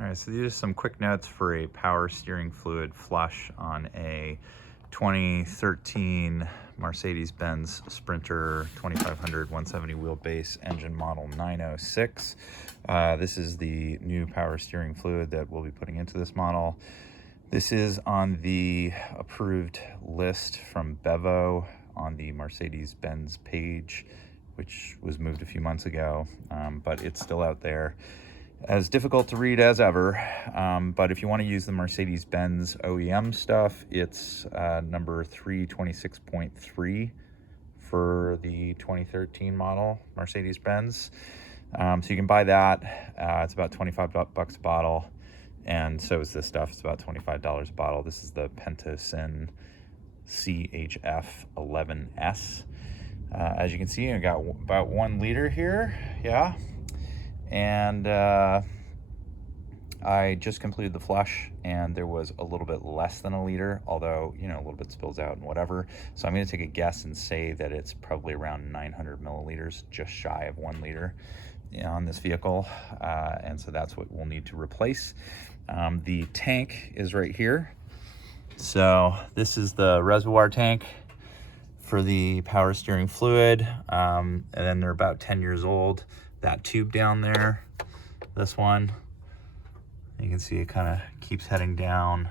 All right, so these are some quick notes for a power steering fluid flush on a 2013 Mercedes-Benz Sprinter 2500 170 wheelbase engine model 906. This is the new power steering fluid that we'll be putting into this model. This is on the approved list from BEVO on the Mercedes-Benz page, which was moved a few months ago, but it's still out there. As difficult to read as ever, but if you want to use the Mercedes-Benz OEM stuff, it's number 326.3 for the 2013 model Mercedes-Benz. So you can buy that. It's about 25 bucks a bottle, and so is this stuff. It's about $25 a bottle. This is the Pentosin CHF 11S. As you can see, I got about 1 liter here. Yeah. And I just completed the flush, and there was a little bit less than a liter, although, you know, a little bit spills out and whatever. So I'm going to take a guess and say that it's probably around 900 milliliters, just shy of 1 liter on this vehicle. And so that's what we'll need to replace. The tank is right here. So this is the reservoir tank for the power steering fluid. And then they're about 10 years old. That tube down there, this one, you can see it kind of keeps heading down,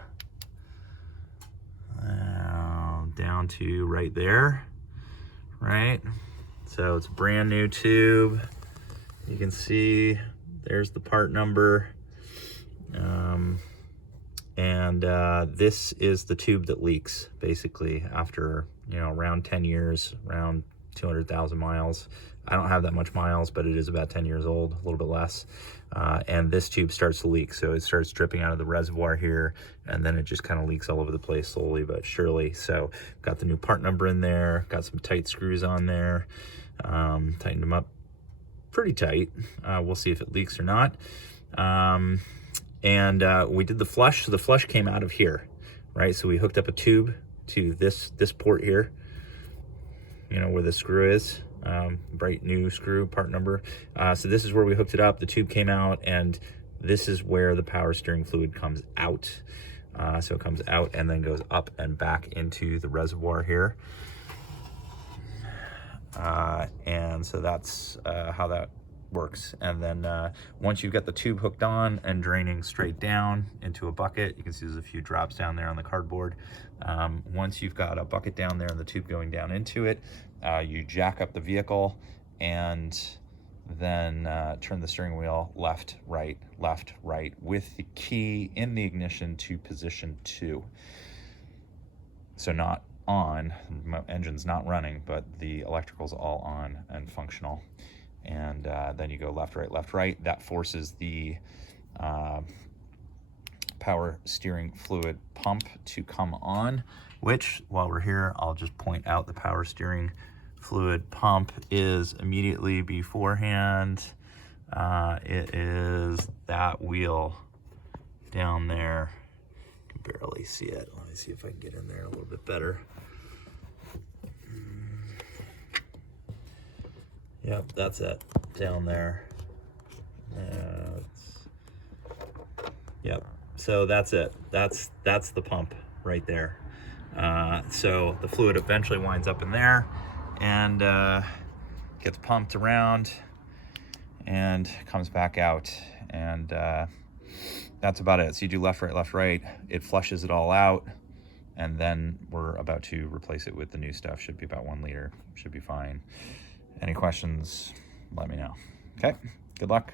down to right there, right? So it's a brand new tube. You can see there's the part number. This is the tube that leaks, basically, after, you know, around 10 years, around 200,000 miles. I don't have that much miles, but it is about 10 years old, a little bit less. And this tube starts to leak. So it starts dripping out of the reservoir here, and then it just kind of leaks all over the place slowly but surely. So got the new part number in there, got some tight screws on there, tightened them up pretty tight. We'll see if it leaks or not. We did the flush. So the flush came out of here, right? So we hooked up a tube to this port here, you know, where the screw is. Bright new screw, part number. So this is where we hooked it up. The tube came out, and this is where the power steering fluid comes out. So it comes out and then goes up and back into the reservoir here. And so that's how that works. And then once you've got the tube hooked on and draining straight down into a bucket, you can see there's a few drops down there on the cardboard. Once you've got a bucket down there and the tube going down into it, you jack up the vehicle and then turn the steering wheel left, right, with the key in the ignition to position 2. So not on, engine's not running, but the electrical's all on and functional. And then you go left, right. That forces the power steering fluid pump to come on, which, while we're here, I'll just point out the power steering fluid pump is immediately beforehand. It is that wheel down there. You can barely see it. Let me see if I can get in there a little bit better. Yep, that's it, down there. Yep, so that's it. That's the pump right there. So the fluid eventually winds up in there and gets pumped around and comes back out. And that's about it. So you do left, right. It flushes it all out. And then we're about to replace it with the new stuff. Should be about 1 liter, should be fine. Any questions, let me know. Okay, good luck.